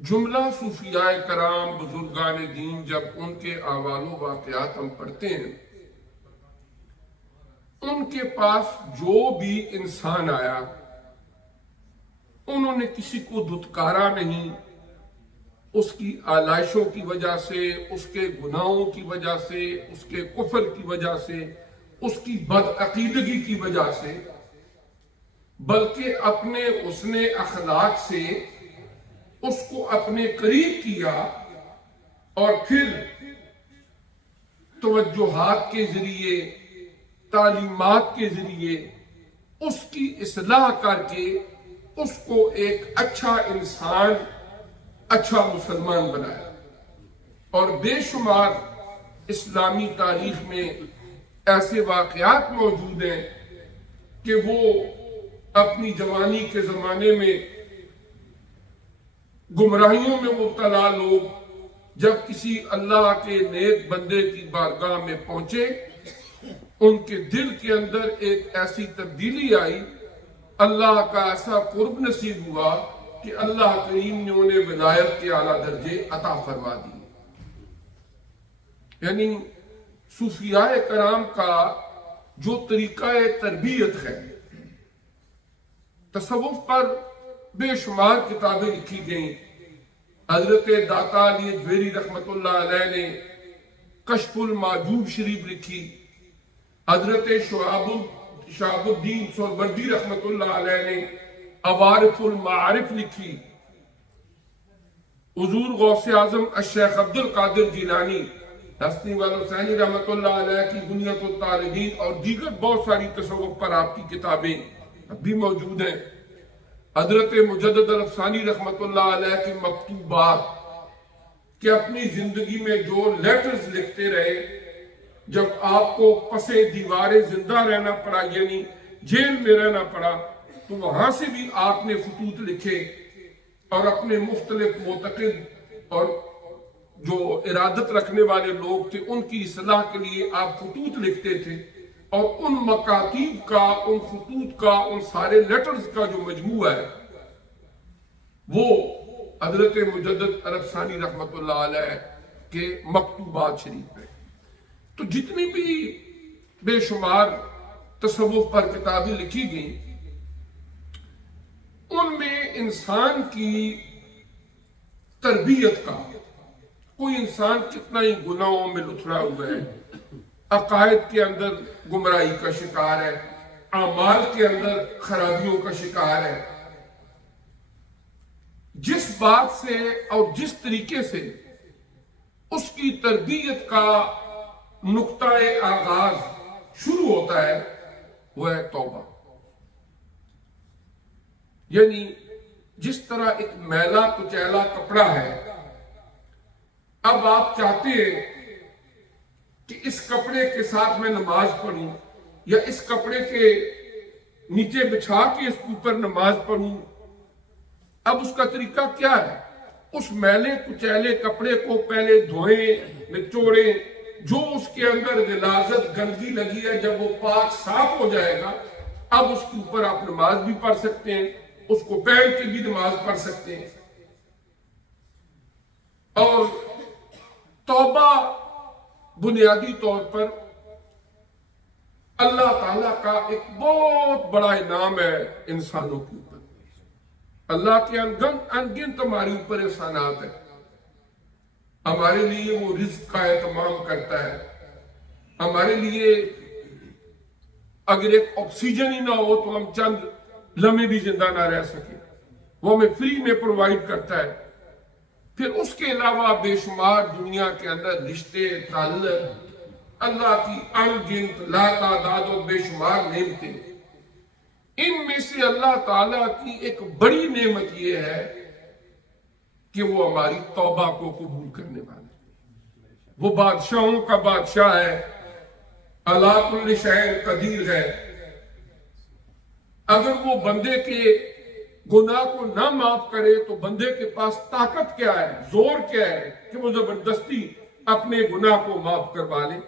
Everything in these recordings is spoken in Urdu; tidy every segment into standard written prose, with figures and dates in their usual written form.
جملہ صوفیاء کرام بزرگان دین جب ان کے احوال و واقعات ہم پڑھتے ہیں، ان کے پاس جو بھی انسان آیا انہوں نے کسی کو دھتکارا نہیں، اس کی آلائشوں کی وجہ سے، اس کے گناہوں کی وجہ سے، اس کے کفر کی وجہ سے، اس کی بدعقیدگی کی وجہ سے، بلکہ اپنے حسن اخلاق سے اس کو اپنے قریب کیا اور پھر توجہات کے ذریعے، تعلیمات کے ذریعے اس کی اصلاح کر کے اس کو ایک اچھا انسان، اچھا مسلمان بنایا۔ اور بے شمار اسلامی تاریخ میں ایسے واقعات موجود ہیں کہ وہ اپنی جوانی کے زمانے میں گمراہیوں میں مبتلا لوگ جب کسی اللہ کے نیک بندے کی بارگاہ میں پہنچے، ان کے دل کے اندر ایک ایسی تبدیلی آئی، اللہ کا ایسا قرب نصیب ہوا کہ اللہ کریم نے انہیں ولایت کے اعلیٰ درجے عطا فرما دیے۔ یعنی صوفیاء کرام کا جو طریقہ تربیت ہے، تصوف پر بے شمار کتابیں لکھی گئیں۔ حضرت داتا علی اجویری رحمت اللہ علیہ نے کشف المعجوب شریف لکھی، حضرت شہاب الدین سہروردی رحمت اللہ علیہ نے عوارف المعارف لکھی، حضور غوث اعظم الشیخ عبد القادر جیلانی حسنی والحسینی رحمت اللہ علیہ کی بنیت الطالبین اور دیگر بہت ساری تصوف پر آپ کی کتابیں اب بھی موجود ہیں۔ حضرت مجدد الافسانی رحمت اللہ علیہ کی مکتوبات کہ اپنی زندگی میں جو لیٹرز لکھتے رہے، جب آپ کو پسے دیوارے زندہ رہنا پڑا یعنی جیل میں رہنا پڑا، تو وہاں سے بھی آپ نے خطوط لکھے اور اپنے مختلف معتقد اور جو ارادت رکھنے والے لوگ تھے ان کی اصلاح کے لیے آپ خطوط لکھتے تھے، اور ان مکاتیب کا، ان خطوط کا، ان سارے لیٹرز کا جو مجموعہ ہے وہ حضرت مجدد الافسانی رحمت اللہ علیہ کے مکتوبات شریف ہے۔ تو جتنی بھی بے شمار تصوف پر کتابیں لکھی گئیں، ان میں انسان کی تربیت کا، کوئی انسان کتنا ہی گناہوں میں لتھڑا ہوا ہے، عقائد کے اندر گمراہی کا شکار ہے، اعمال کے اندر خرابیوں کا شکار ہے، جس بات سے اور جس طریقے سے اس کی تربیت کا نقطہ آغاز شروع ہوتا ہے وہ ہے توبہ۔ یعنی جس طرح ایک میلا کچیلا کپڑا ہے، اب آپ چاہتے ہیں کہ اس کپڑے کے ساتھ میں نماز پڑھوں یا اس کپڑے کے نیچے بچھا کے اس اوپر نماز پڑھوں، اب اس کا طریقہ کیا ہے؟ اس میلے کچیلے کپڑے کو پہلے دھوئیں، نچوڑیں، جو اس کے اندر غلاظت گندگی لگی ہے جب وہ پاک صاف ہو جائے گا، اب اس کے اوپر آپ نماز بھی پڑھ سکتے ہیں، اس کو پہن کے بھی نماز پڑھ سکتے ہیں۔ اور توبہ بنیادی طور پر اللہ تعالیٰ کا ایک بہت بڑا انعام ہے انسانوں کے اوپر۔ اللہ کے انگنت ہمارے اوپر احسانات ہیں، ہمارے لیے وہ رزق کا اہتمام کرتا ہے، ہمارے لیے اگر ایک آکسیجن ہی نہ ہو تو ہم چند لمحے بھی زندہ نہ رہ سکیں، وہ ہمیں فری میں پرووائڈ کرتا ہے۔ پھر اس کے علاوہ بے شمار دنیا کے اندر رشتے، تعلق، اللہ کی انگنت لا تعداد و بے شمار نعمتیں، ان میں سے اللہ تعالیٰ کی ایک بڑی نعمت یہ ہے کہ وہ ہماری توبہ کو قبول کرنے والا ہے۔ وہ بادشاہوں کا بادشاہ ہے، علی کل شیء قدیر ہے۔ اگر وہ بندے کے گناہ کو نہ معاف کرے تو بندے کے پاس طاقت کیا ہے، زور کیا ہے کہ وہ زبردستی اپنے گناہ کو معاف کروا لے؟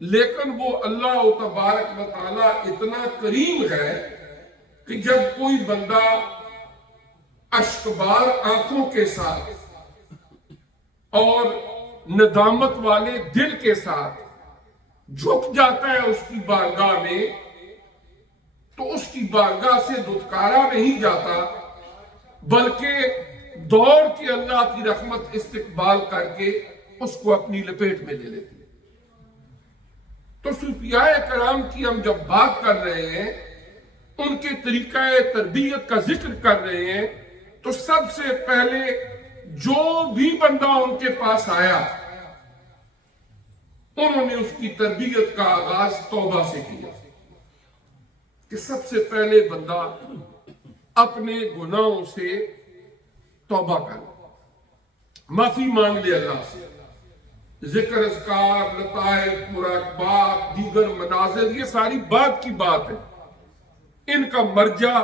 لیکن وہ اللہ تبارک و تعالی اتنا کریم ہے کہ جب کوئی بندہ اشکبار آنکھوں کے ساتھ اور ندامت والے دل کے ساتھ جھک جاتا ہے اس کی بارگاہ میں، تو اس کی بارگاہ سے دھتکارا نہیں جاتا، بلکہ دوڑ کے اللہ کی رحمت استقبال کر کے اس کو اپنی لپیٹ میں لے لیتی ہے۔ تو صوفیاء کرام کی ہم جب بات کر رہے ہیں، ان کے طریقہ تربیت کا ذکر کر رہے ہیں، تو سب سے پہلے جو بھی بندہ ان کے پاس آیا، انہوں نے اس کی تربیت کا آغاز توبہ سے کیا کہ سب سے پہلے بندہ اپنے گناہوں سے توبہ کر، معافی مانگ لے اللہ سے، ذکر اذکار، لطائف، مراقبات، دیگر مناظر، یہ ساری بات کی بات ہے۔ ان کا مرجع،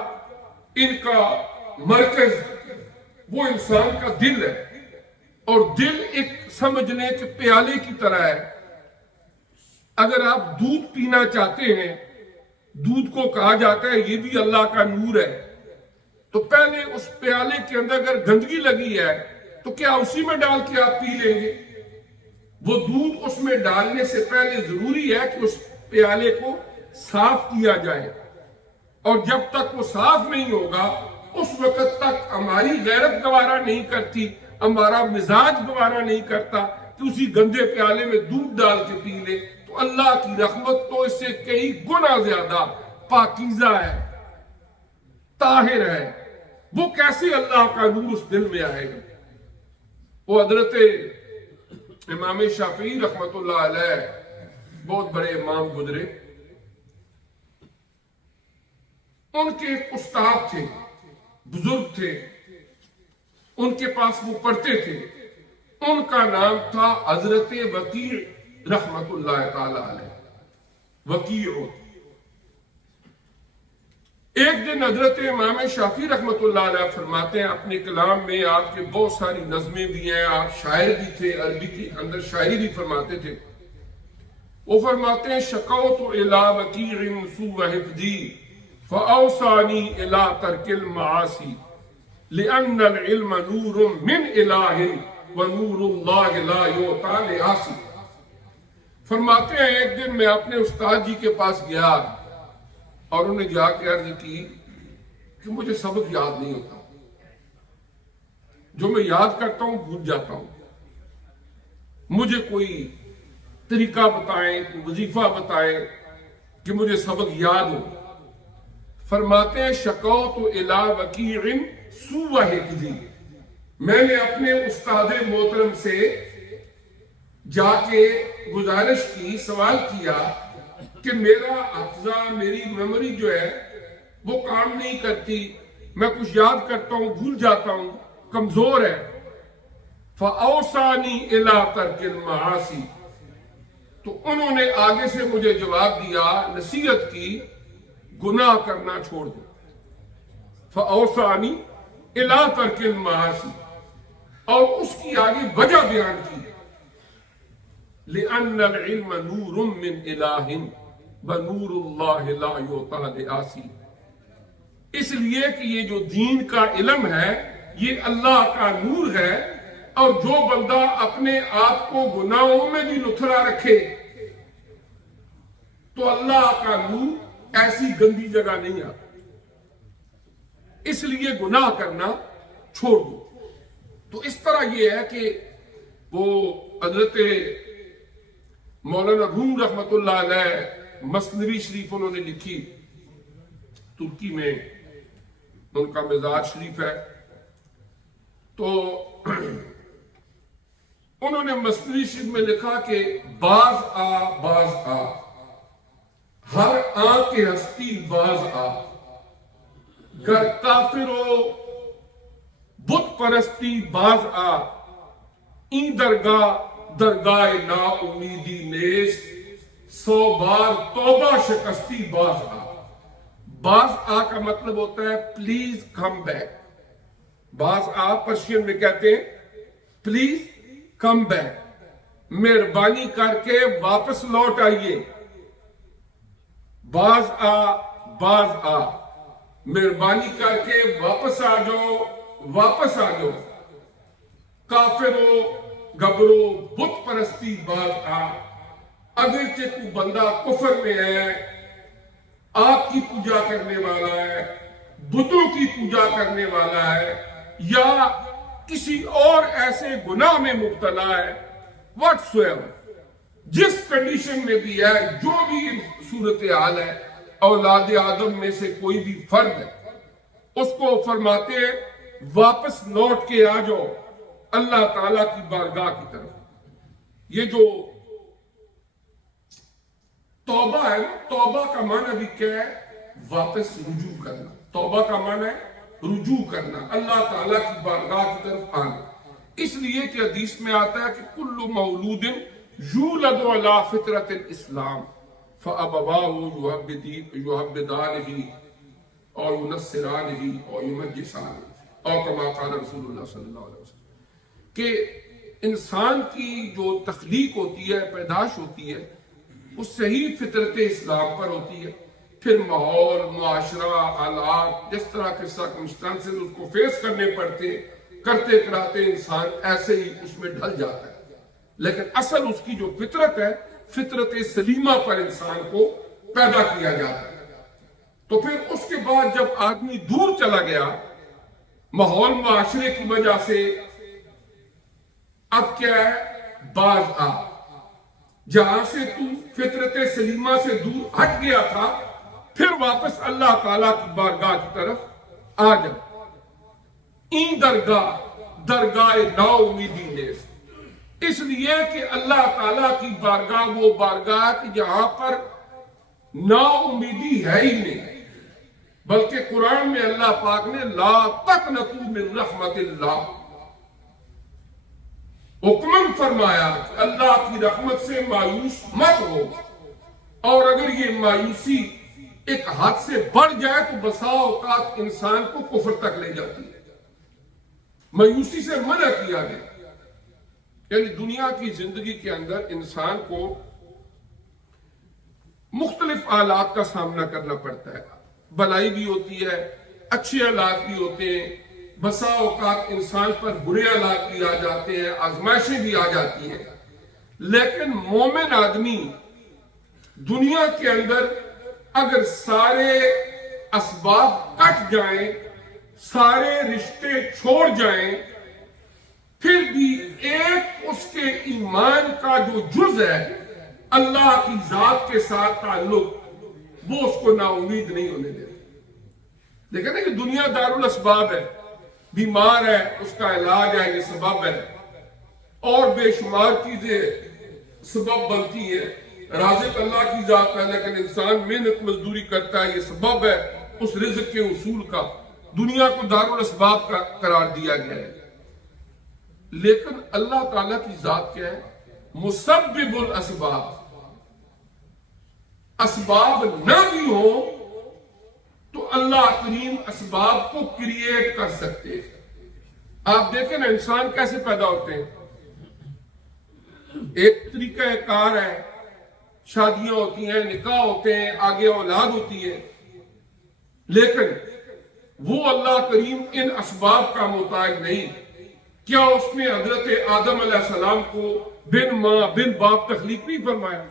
ان کا مرکز وہ انسان کا دل ہے، اور دل ایک سمجھ لیں کہ پیالے کی طرح ہے۔ اگر آپ دودھ پینا چاہتے ہیں، دودھ کو کہا جاتا ہے یہ بھی اللہ کا نور ہے، تو پہلے اس پیالے کے اندر اگر گندگی لگی ہے تو کیا اسی میں ڈال کے آپ پی لیں گے؟ وہ دودھ اس میں ڈالنے سے پہلے ضروری ہے کہ اس پیالے کو صاف کیا جائے، اور جب تک وہ صاف نہیں ہوگا اس وقت تک ہماری غیرت گوارا نہیں کرتی، ہمارا مزاج گوارا نہیں کرتا کہ اسی گندے پیالے میں دودھ ڈال کے پی لے۔ تو اللہ کی رحمت تو اس سے کئی گنا زیادہ پاکیزہ ہے، طاہر ہے۔ وہ کیسے اللہ کا نور اس دل میں آئے گا؟ وہ حضرت امام شافعی رحمت اللہ علیہ بہت بڑے امام گزرے، ان کے ایک استاد تھے، بزرگ تھے، ان کے پاس وہ پڑھتے تھے، ان کا نام تھا حضرت وکیع رحمت اللہ تعالی علیہ، وکیع۔ ایک دن حضرت امام شافعی رحمت اللہ علیہ فرماتے ہیں اپنے کلام میں، آپ کے بہت ساری نظمیں بھی ہیں، آپ شاعر بھی تھے، عربی کے اندر شاعری بھی فرماتے تھے۔ وہ فرماتے ہیں شکوت الی وکیع سوء حفظی فاوصانی الی ترک المعاصی لأن العلم نور من الہ ونور اللہ لا یعطی لعاصی۔ فرماتے ہیں ایک دن میں اپنے استاد جی کے پاس گیا اور انہیں جا کے عرض کی کہ مجھے سبق یاد نہیں ہوتا، جو میں یاد کرتا ہوں بھول جاتا ہوں، مجھے کوئی طریقہ بتائیں، کوئی وظیفہ بتائیں کہ مجھے سبق یاد ہو۔ فرماتے ہیں شکوت الی وکیع سوء حفظی، میں نے اپنے استاد محترم سے جا کے گزارش کی، سوال کیا کہ میرا حافظہ، میری میموری جو ہے وہ کام نہیں کرتی، میں کچھ یاد کرتا ہوں بھول جاتا ہوں، کمزور ہے۔ فَأَوْصَانِي إِلَىٰ تَرْكِ الْمَعَاصِي، تو انہوں نے آگے سے مجھے جواب دیا، نصیحت کی، گناہ کرنا چھوڑ دو۔ فَأَوْصَانِي إِلَىٰ تَرْكِ الْمَعَاصِي، اور اس کی آگے وجہ بیان کی، لِأَنَّ الْعِلْمَ نُورٌ مِّنْ إِلَٰهٍ وَنُورُ اللَّهِ لَا يُعْطَىٰ لِعَاصِي، اس لیے کہ یہ جو دین کا علم ہے یہ اللہ کا نور ہے، اور جو بندہ اپنے آپ کو گناہوں میں بھی لتھڑا رکھے تو اللہ کا نور ایسی گندی جگہ نہیں آتا، اس لیے گناہ کرنا چھوڑ دو۔ تو اس طرح یہ ہے کہ وہ حضرت مولانا روم رحمت اللہ علیہ مثنوی شریف انہوں نے لکھی، ترکی میں ان کا مزاج شریف ہے، تو انہوں نے مثنوی شریف میں لکھا کہ باز آ ہر آنکھ کی ہستی باز آ، گر کافر و بت پرستی باز آ، این درگاہ نا امیدی نیست، 100 بار توبہ شکستی باز آ۔ باز آ کا مطلب ہوتا ہے پلیز کم بیک، باز آ پرشین میں کہتے ہیں پلیز کم بیک، مہربانی کر کے واپس لوٹ آئیے۔ باز آ مہربانی کر کے واپس آ جاؤ، واپس آ جاؤ۔ کافر و گبرو بت پرستی باز آ. اگرچہ کوئی بندہ کفر میں ہے، آگ کی پوجا کرنے والا ہے، بتوں کی پوجا کرنے والا ہے، یا کسی اور ایسے گناہ میں مبتلا ہے، واٹ سو ایور، جس کنڈیشن میں بھی ہے، جو بھی صورتحال ہے، اولاد آدم میں سے کوئی بھی فرد ہے، اس کو فرماتے ہیں واپس لوٹ کے آ جاؤ اللہ تعالیٰ کی بارگاہ کی طرف. یہ جو توبہ ہے، توبہ کا معنی بھی کیا ہے؟ واپس رجوع کرنا. توبہ کا معنی ہے رجوع کرنا، اللہ تعالیٰ کی بارگاہ کی طرف آنا. اس لیے کہ حدیث میں آتا ہے کہ کل مولود یولد علی فطرت الاسلام فابواہ یحودانہ اور ینصرانہ اور یمجسانہ اور کما قال رسول اللہ صلی اللہ علیہ وسلم، کہ انسان کی جو تخلیق ہوتی ہے، پیدائش ہوتی ہے، وہ صحیح فطرت اسلام پر ہوتی ہے. پھر ماحول، معاشرہ، حالات، جس طرح کے سرکمسٹانسز اس کو فیس کرنے پڑتے، کرتے کراتے انسان ایسے ہی اس میں ڈھل جاتا ہے. لیکن اصل اس کی جو فطرت ہے، فطرت سلیمہ پر انسان کو پیدا کیا جاتا ہے. تو پھر اس کے بعد جب آدمی دور چلا گیا ماحول معاشرے کی وجہ سے، اب کیا ہے؟ باز آ. جہاں سے تو فطرت سلیمہ سے دور ہٹ گیا تھا، پھر واپس اللہ تعالیٰ کی بارگاہ کی طرف آ جا. این درگاہ نا امیدی نیست. اس لیے کہ اللہ تعالیٰ کی بارگاہ وہ بارگاہ کی جہاں پر نا امیدی ہے ہی نہیں، بلکہ قرآن میں اللہ پاک نے لا تقنطوا من رحمت اللہ حکم فرمایا کہ اللہ کی رحمت سے مایوس مت ہو. اور اگر یہ مایوسی ایک حد سے بڑھ جائے تو بسا اوقات انسان کو کفر تک لے جاتی ہے. مایوسی سے منع کیا گیا. یعنی دنیا کی زندگی کے اندر انسان کو مختلف حالات کا سامنا کرنا پڑتا ہے. بلائی بھی ہوتی ہے، اچھے حالات بھی ہوتے ہیں، بسا اوقات انسان پر برے حالات بھی آ جاتے ہیں، آزمائشیں بھی آ جاتی ہیں. لیکن مومن آدمی دنیا کے اندر اگر سارے اسباب کٹ جائیں، سارے رشتے چھوڑ جائیں، پھر بھی ایک اس کے ایمان کا جو جز ہے اللہ کی ذات کے ساتھ تعلق، وہ اس کو نا امید نہیں ہونے دیتا. دیکھیں نا کہ دنیا دار الاسباب ہے، بیمار ہے اس کا علاج ہے، یہ سبب ہے، اور بے شمار چیزیں سبب بنتی ہیں. رازق اللہ کی ذات ہے، لیکن انسان محنت مزدوری کرتا ہے، یہ سبب ہے اس رزق کے حصول کا. دنیا کو دار الاسباب کا قرار دیا گیا ہے. لیکن اللہ تعالیٰ کی ذات کیا ہے؟ مسبب الاسباب. اسباب نہ بھی ہو تو اللہ کریم اسباب کو کریٹ کر سکتے ہیں. آپ دیکھیں نا انسان کیسے پیدا ہوتے ہیں. ایک طریقہ کار ہے، شادیاں ہوتی ہیں، نکاح ہوتے ہیں، آگے اولاد ہوتی ہے. لیکن وہ اللہ کریم ان اسباب کا محتاج نہیں. کیا اس نے حضرت آدم علیہ السلام کو بن ماں بن باپ تخلیق نہیں فرمایا؟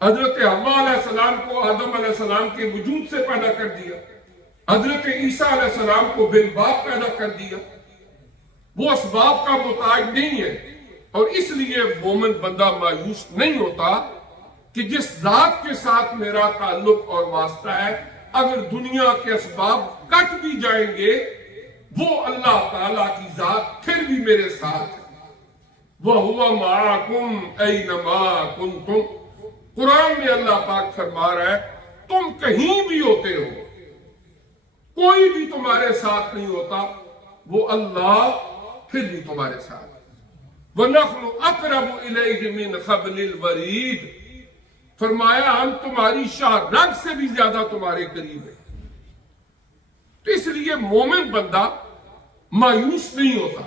حضرت حوا علیہ السلام کو آدم علیہ السلام کے وجود سے پیدا کر دیا. حضرت عیسیٰ علیہ السلام کو بن باپ پیدا کر دیا. وہ اسباب کا محتاج نہیں ہے. اور اس لیے مومن بندہ مایوس نہیں ہوتا کہ جس ذات کے ساتھ میرا تعلق اور واسطہ ہے، اگر دنیا کے اسباب کٹ بھی جائیں گے، وہ اللہ تعالیٰ کی ذات پھر بھی میرے ساتھ ہے. وَهُوَ مَعَكُمْ أَيْنَمَا كُنْتُمْ. قرآن میں اللہ پاک فرما رہا ہے تم کہیں بھی ہوتے ہو، کوئی بھی تمہارے ساتھ نہیں ہوتا، وہ اللہ پھر بھی تمہارے ساتھ. وَنَحْنُ أَقْرَبُ إِلَيْهِ مِنْ حَبْلِ الْوَرِيدِ. فرمایا ہم تمہاری شاہ رگ سے بھی زیادہ تمہارے قریب ہیں. تو اس لیے مومن بندہ مایوس نہیں ہوتا،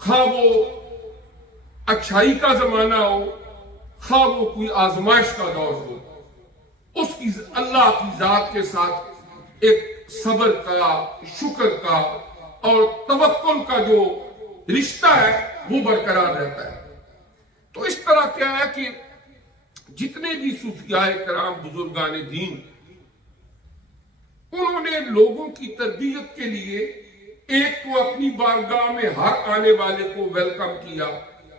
خواہ وہ اچھائی کا زمانہ ہو، خواہ وہ کوئی آزمائش کا دور ہو. اس کی اللہ کی ذات کے ساتھ ایک صبر کا، شکر کا اور توکل کا جو رشتہ ہے وہ برقرار رہتا ہے۔ تو اس طرح کیا ہے کہ جتنے بھی صوفیاء کرام بزرگان دین، انہوں نے لوگوں کی تربیت کے لیے ایک تو اپنی بارگاہ میں ہر آنے والے کو ویلکم کیا۔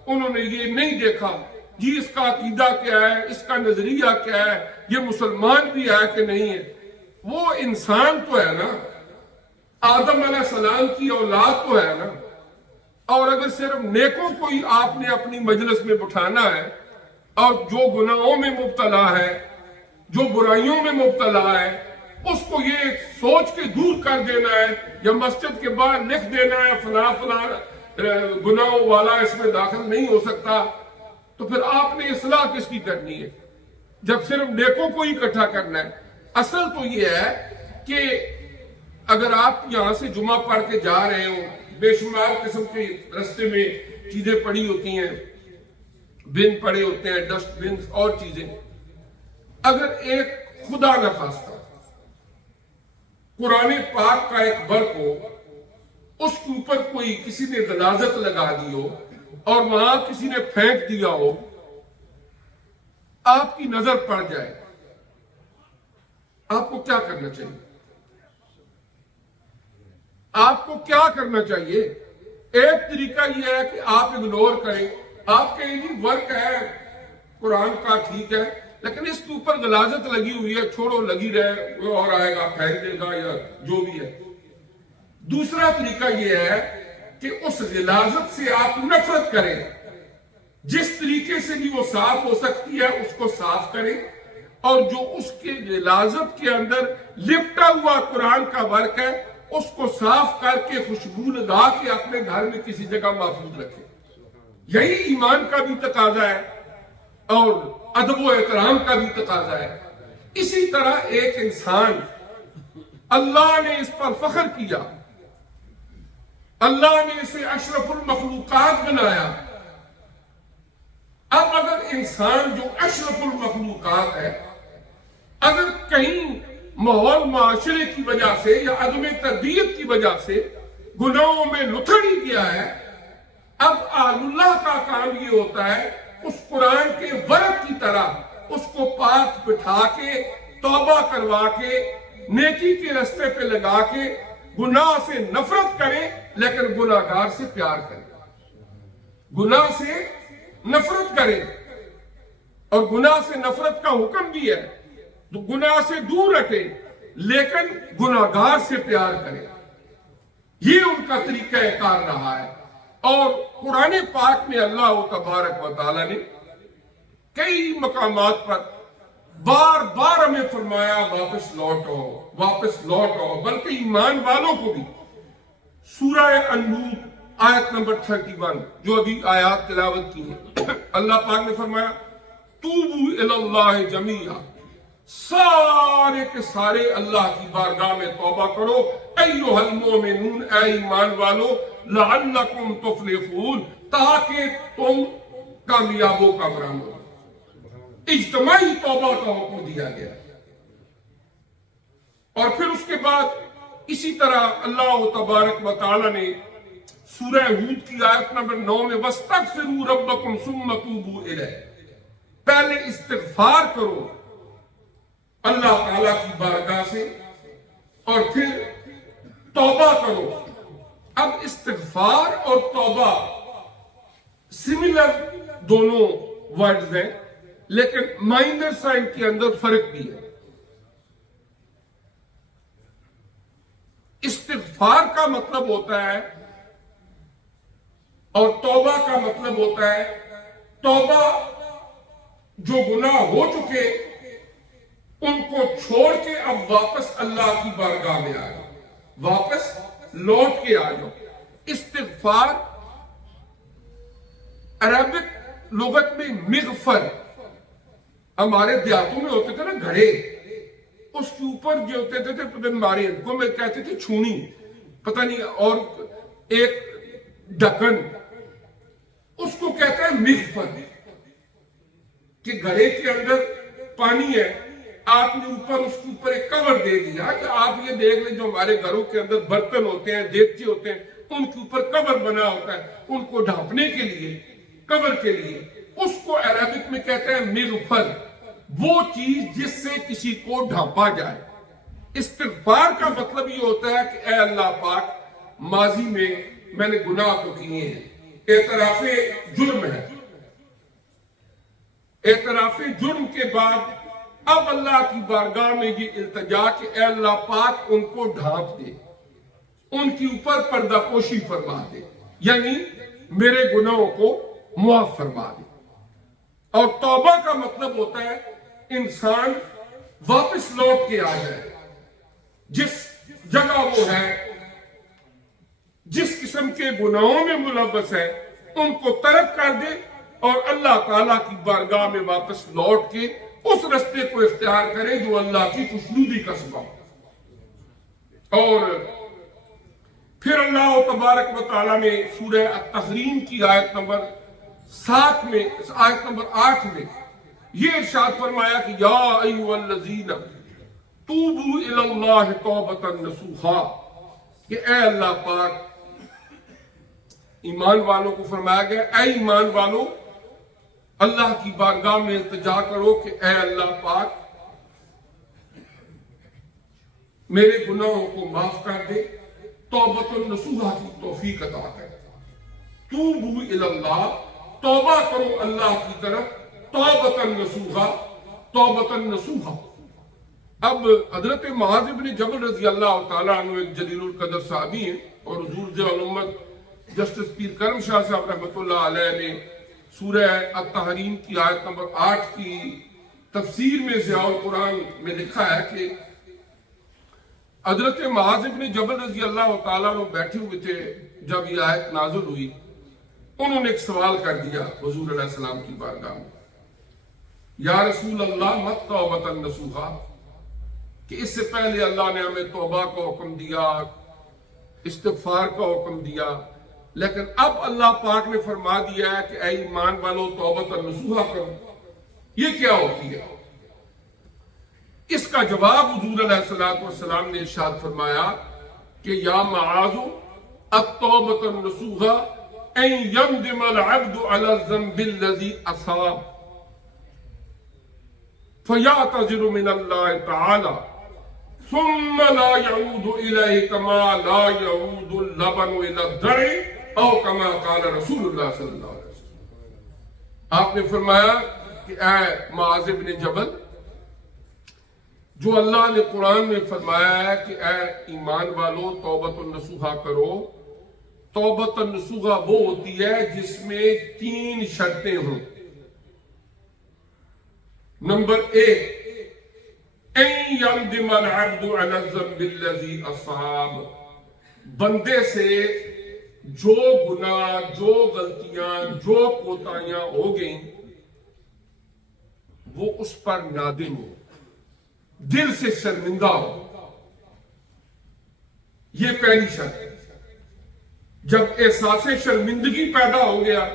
انہوں نے یہ نہیں دیکھا جی اس کا عقیدہ کیا ہے، اس کا نظریہ کیا ہے، یہ مسلمان بھی ہے کہ نہیں ہے۔ وہ انسان تو ہے نا، آدم علیہ السلام کی اولاد تو ہے نا، اور اگر صرف نیکوں کو ہی آپ نے اپنی مجلس میں بٹھانا ہے اور جو گناہوں میں مبتلا ہے، جو برائیوں میں مبتلا ہے، اس کو یہ سوچ کے دور کر دینا ہے یا مسجد کے باہر لکھ دینا ہے فلاں فلاں گناہوں والا اس میں داخل نہیں ہو سکتا، تو پھر آپ نے اصلاح کس کی کرنی ہے جب صرف نیکوں کو ہی اکٹھا کرنا ہے۔ اصل تو یہ ہے کہ اگر آپ یہاں سے جمعہ پڑھ کے جا رہے ہو، بے شمار قسم کے رستے میں چیزیں پڑی ہوتی ہیں، بن پڑے ہوتے ہیں، ڈسٹ بنز اور چیزیں، اگر ایک خدا نخواستہ قرآن پاک کا ایک برق ہو، اس کے اوپر کوئی کسی نے غلاظت لگا دی ہو اور وہاں کسی نے پھینک دیا ہو، آپ کی نظر پڑ جائے، آپ کو کیا کرنا چاہیے؟ آپ کو کیا کرنا چاہیے؟ ایک طریقہ یہ ہے کہ آپ اگنور کریں، آپ کہیں جی ورک ہے قرآن کا ٹھیک ہے لیکن اس کے اوپر غلاظت لگی ہوئی ہے، چھوڑو لگی رہے، وہ اور آئے گا پھینک دے گا یا جو بھی ہے۔ دوسرا طریقہ یہ ہے کہ اس غلاظت سے آپ نفرت کریں، جس طریقے سے بھی وہ صاف ہو سکتی ہے اس کو صاف کریں، اور جو اس کے غلاظت کے اندر لپٹا ہوا قرآن کا ورق ہے اس کو صاف کر کے خوشبو لگا کے اپنے گھر میں کسی جگہ محفوظ رکھیں۔ یہی ایمان کا بھی تقاضا ہے اور ادب و احترام کا بھی تقاضا ہے۔ اسی طرح ایک انسان، اللہ نے اس پر فخر کیا، اللہ نے اسے اشرف المخلوقات بنایا۔ اب اگر انسان جو اشرف المخلوقات ہے، اگر کہیں ماحول معاشرے کی وجہ سے یا عدم تربیت کی وجہ سے گناہوں میں لتھڑ ہی گیا ہے، اب اللہ کا کام یہ ہوتا ہے اس قرآن کے ورق کی طرح اس کو پاس بٹھا کے توبہ کروا کے نیکی کے رستے پہ لگا کے گناہ سے نفرت کریں لیکن گناہگار سے پیار کریں، گناہ سے نفرت کریں، اور گناہ سے نفرت کا حکم بھی ہے تو گناہ سے دور رکھیں لیکن گناہگار سے پیار کریں۔ یہ ان کا طریقہ کار رہا ہے، اور قرآن پاک میں اللہ تبارک و تعالی نے کئی مقامات پر بار بار ہمیں فرمایا واپس لوٹو، واپس لوٹو، بلکہ ایمان والوں کو بھی۔ سورہ النور آیت نمبر 31 جو ابھی آیات تلاوت کی ہیں، اللہ پاک نے فرمایا توبو الی اللہ جمیعا، سارے کے سارے اللہ کی بارگاہ میں توبہ کرو، ایھا المؤمنون، اے ایمان والو، لعلکم تفلحون، تاکہ تم کامیابوں کا برہم ہو۔ اجتماعی توبہ کا حکم دیا گیا، اور پھر اس کے بعد اسی طرح اللہ تبارک و تعالی نے سورہ ہود کی آیت نمبر 9 میں وَاسْتَغْفِرُوا رَبَّكُمْ ثُمَّ تُوبُوا إِلَيْهِ، پہلے استغفار کرو اللہ تعالیٰ کی بارگاہ سے اور پھر توبہ کرو۔ اب استغفار اور توبہ سملر دونوں ورڈز ہیں لیکن مائنر سا ان کے اندر فرق بھی ہے۔ استغفار کا مطلب ہوتا ہے اور توبہ کا مطلب ہوتا ہے توبہ جو گناہ ہو چکے ان کو چھوڑ کے اب واپس اللہ کی بارگاہ میں آ جاؤ، واپس لوٹ کے آ جاؤ۔ استغفار عربک لغت میں مغفر، ہمارے دیہاتوں میں ہوتے تھے نا گھڑے، اس کے اوپر جو ہوتے تھے پتہ ہمارے کو میں کہتے تھے چھونی، پتہ نہیں، اور ایک ڈھکن، اس کو کہتا ہے مغفر، کہ گھڑے کے اندر پانی ہے، آپ نے اوپر اس کے اوپر ایک کور دے دیا کہ آپ یہ دیکھ لیں جو ہمارے گھروں کے اندر برتن ہوتے ہیں، دیگچے ہوتے ہیں، ان کے اوپر کور بنا ہوتا ہے ان کو ڈھانپنے کے لیے، کور کے لیے، اس کو عربک میں کہتے ہیں مغفر، وہ چیز جس سے کسی کو ڈھانپا جائے۔ استغفار کا مطلب یہ ہوتا ہے کہ اے اللہ پاک ماضی میں نے گناہ تو کیے ہیں، اعتراف جرم ہے، اعتراف جرم کے بعد اب اللہ کی بارگاہ میں یہ التجا کہ اے اللہ پاک ان کو ڈھانپ دے، ان کی اوپر پردہ پوشی فرما دے، یعنی میرے گناہوں کو معاف فرما دے۔ اور توبہ کا مطلب ہوتا ہے انسان واپس لوٹ کے آ جائے، جس جگہ وہ ہے، جس قسم کے گناہوں میں ملوث ہے ان کو ترک کر دے اور اللہ تعالیٰ کی بارگاہ میں واپس لوٹ کے اس رستے کو اختیار کرے جو اللہ کی خوشنودی کا سبب۔ اور پھر اللہ تبارک و تعالیٰ نے سورہ التحریم کی آیت نمبر 7 میں، آیت نمبر 8 میں یہ ارشاد فرمایا کہ یا ایھا الذین توبوا الی اللہ توبۃ نصوحا، کہ اے اللہ پاک ایمان والوں کو فرمایا گیا اے ایمان والوں اللہ کی بارگاہ میں التجا کرو کہ اے اللہ پاک میرے گناہوں کو معاف کر دے، توبۃ النصوحا کی توفیق عطا کر۔ توبوا الی اللہ، توبہ کرو اللہ کی طرف، توبۃ النصوحا، توبۃ النصوحا۔ اب حضرت معاذ بن جبل رضی اللہ تعالیٰ عنہ ایک جلیل القدر صحابی ہیں، اور حضور ضیاء الامت جسٹس پیر کرم شاہ صاحب رحمۃ اللہ علیہ نے سورہ التحریم کی آیت نمبر 8 کی تفسیر میں ضیاء القرآن میں لکھا ہے کہ حضرت معاذ بن جبل رضی اللہ تعالیٰ عنہ بیٹھے ہوئے تھے جب یہ آیت نازل ہوئی، انہوں نے ایک سوال کر دیا حضور علیہ السلام کی بارگاہ میں، یا رسول اللہ مت توبۃ النصوحا، کہ اس سے پہلے اللہ نے ہمیں توبہ کا حکم دیا، استغفار کا حکم دیا، لیکن اب اللہ پاک نے فرما دیا ہے کہ اے ایمان والو توبۃ النصوحا کرو، یہ کیا ہوتی ہے؟ اس کا جواب حضور علیہ السلام نے ارشاد فرمایا کہ یا معاذ التوبۃ النصوحا ان یندم العبد علی الذنب الذی اصاب فیعتذر من اللہ تعالی ثم لا يعود الیہ کما لا يعود اللبن الى الضرع او کما قال رسول اللہ صلی اللہ علیہ وسلم۔ آپ نے فرمایا کہ اے معاذ بن جبل، جو اللہ نے قرآن میں فرمایا ہے کہ اے ایمان والو توبۃ النصوحا کرو، توبۃ النصوحا وہ ہوتی ہے جس میں 3 شرطیں ہوں۔ نمبر 1، ان یندم العبد علی الذنب الذی اصاب، بندے سے جو گناہ، جو غلطیاں، جو کوتاہیاں ہو گئیں وہ اس پر نادم ہو، دل سے شرمندہ ہو، یہ پہلی شرط ہے۔ جب احساس شرمندگی پیدا ہو گیا،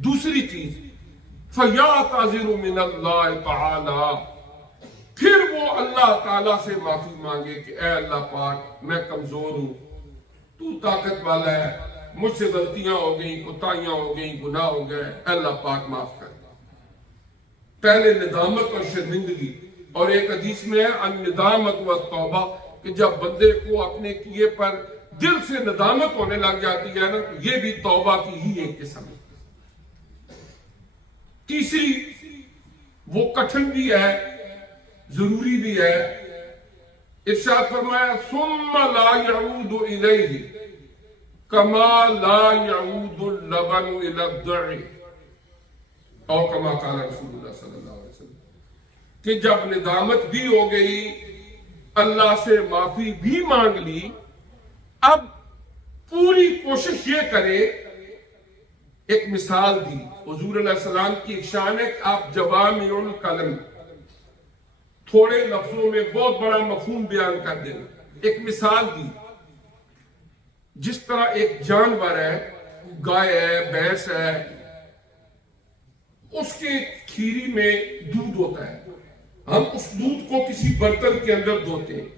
دوسری چیز فَيَعْتَذِرُ مِنَ اللَّهِ تَعَالَى، پھر وہ اللہ تعالیٰ سے معافی مانگے کہ اے اللہ پاک میں کمزور ہوں، تو طاقت والا ہے، مجھ سے غلطیاں ہو گئیں، کوتاہیاں ہو گئیں، گناہ ہو گئے، اے اللہ پاک معاف کر دے۔ پہلے ندامت اور شرمندگی، اور ایک حدیث میں ہے الندامت والتوبہ، کہ جب بندے کو اپنے کیے پر دل سے ندامت ہونے لگ جاتی ہے نا، تو یہ بھی توبہ کی ہی ایک قسم ہے۔ تیسری، وہ کٹھن بھی ہے، ضروری بھی ہے، ارشاد فرمایا ثم لا يعود الیہ کما لا يعود اللبن الى الضرع او کما قال رسول اللہ صلی اللہ علیہ وسلم، کہ جب ندامت بھی ہو گئی، اللہ سے معافی بھی مانگ لی، اب پوری کوشش یہ کرے۔ ایک مثال دی حضور علیہ السلام کی، ایک شان ہے کہ آپ جوامع الکلم، تھوڑے لفظوں میں بہت بڑا مفہوم بیان کر دیں۔ ایک مثال دی، جس طرح ایک جانور ہے، گائے ہے، بھینس ہے، اس کے کھیری میں دودھ ہوتا ہے، ہم اس دودھ کو کسی برتن کے اندر دھوتے ہیں۔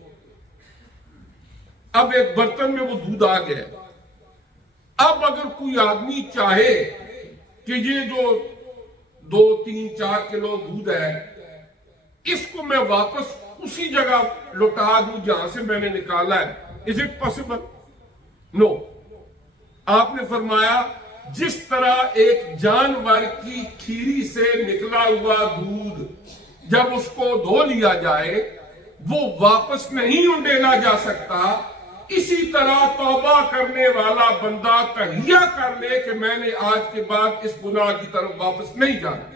اب ایک برتن میں وہ دودھ آ گیا، اب اگر کوئی آدمی چاہے کہ یہ جو 2-3-4 کلو دودھ ہے اس کو میں واپس اسی جگہ لوٹا دوں جہاں سے میں نے نکالا ہے، از اٹ پاسبل؟ نو. آپ نے فرمایا جس طرح ایک جانور کی کھیری سے نکلا ہوا دودھ جب اس کو دھو لیا جائے وہ واپس نہیں انڈیلا جا سکتا، اسی طرح توبہ کرنے والا بندہ تہیہ کر لے کہ میں نے آج کے بعد اس گناہ کی طرف واپس نہیں جانا،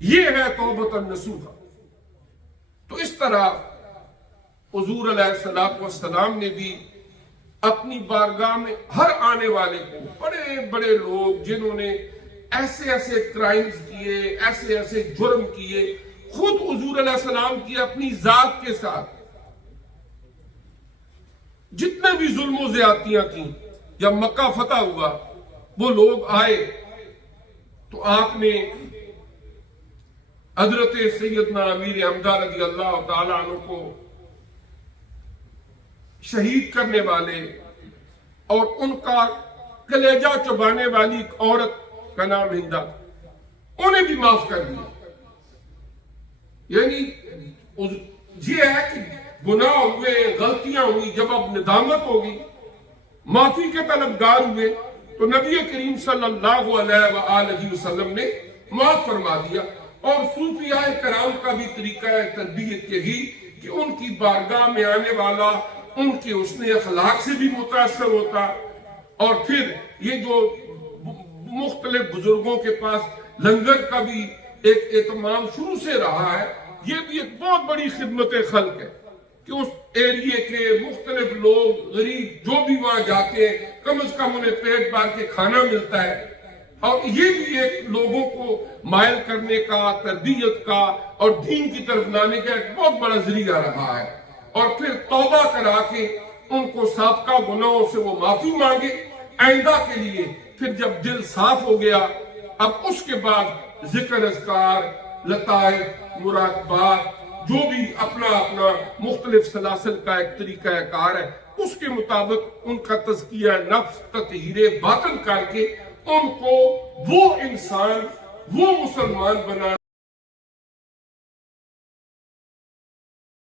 یہ ہے توبۃ النصوح. تو اس طرح حضور علیہ السلام نے بھی اپنی بارگاہ میں ہر آنے والے کو، بڑے بڑے لوگ جنہوں نے ایسے ایسے کرائمز کیے، ایسے ایسے جرم کیے، خود حضور علیہ السلام کی اپنی ذات کے ساتھ جتنے بھی ظلم و زیادتیاں کی، جب مکہ فتح ہوا وہ لوگ آئے تو آپ نے حضرت سیدنا امیر حمزہ رضی اللہ تعالیٰ عنہ کو شہید کرنے والے اور ان کا کلیجہ چبانے والی ایک عورت کا نام ہندا، انہیں بھی معاف کر دیا. یعنی یہ ہے کہ گناہ ہوئے، غلطیاں ہوئی، جب اب ندامت ہوگی، معافی کے طلبگار ہوئے تو نبی کریم صلی اللہ علیہ وآلہ وسلم نے معاف فرما دیا. اور صوفیاء کرام کا بھی طریقہ تربیت یہی کہ ان کی بارگاہ میں آنے والا ان کے حسن اخلاق سے بھی متاثر ہوتا، اور پھر یہ جو مختلف بزرگوں کے پاس لنگر کا بھی ایک اہتمام شروع سے رہا ہے، یہ بھی ایک بہت بڑی خدمت خلق ہے کہ اس ایریے کے مختلف لوگ غریب جو بھی وہاں جاتے ہیں کم از کم انہیں پیٹ بھر کے کھانا ملتا ہے. اور یہ بھی ایک لوگوں کو مائل کرنے کا، تربیت کا اور دین کی طرف لانے کا ایک بہت بڑا ذریعہ رہا ہے. اور پھر توبہ کرا کے ان کو سابقہ گناہوں سے وہ معافی مانگے آئندہ کے لیے. پھر جب دل صاف ہو گیا اب اس کے بعد ذکر اذکار، لطائف، مراقبات، جو بھی اپنا اپنا مختلف سلاسل کا ایک طریقہ کار ہے اس کے مطابق ان کا تزکیہ نفس، تطہیر باطن کر کے ان کو وہ انسان، وہ مسلمان بنا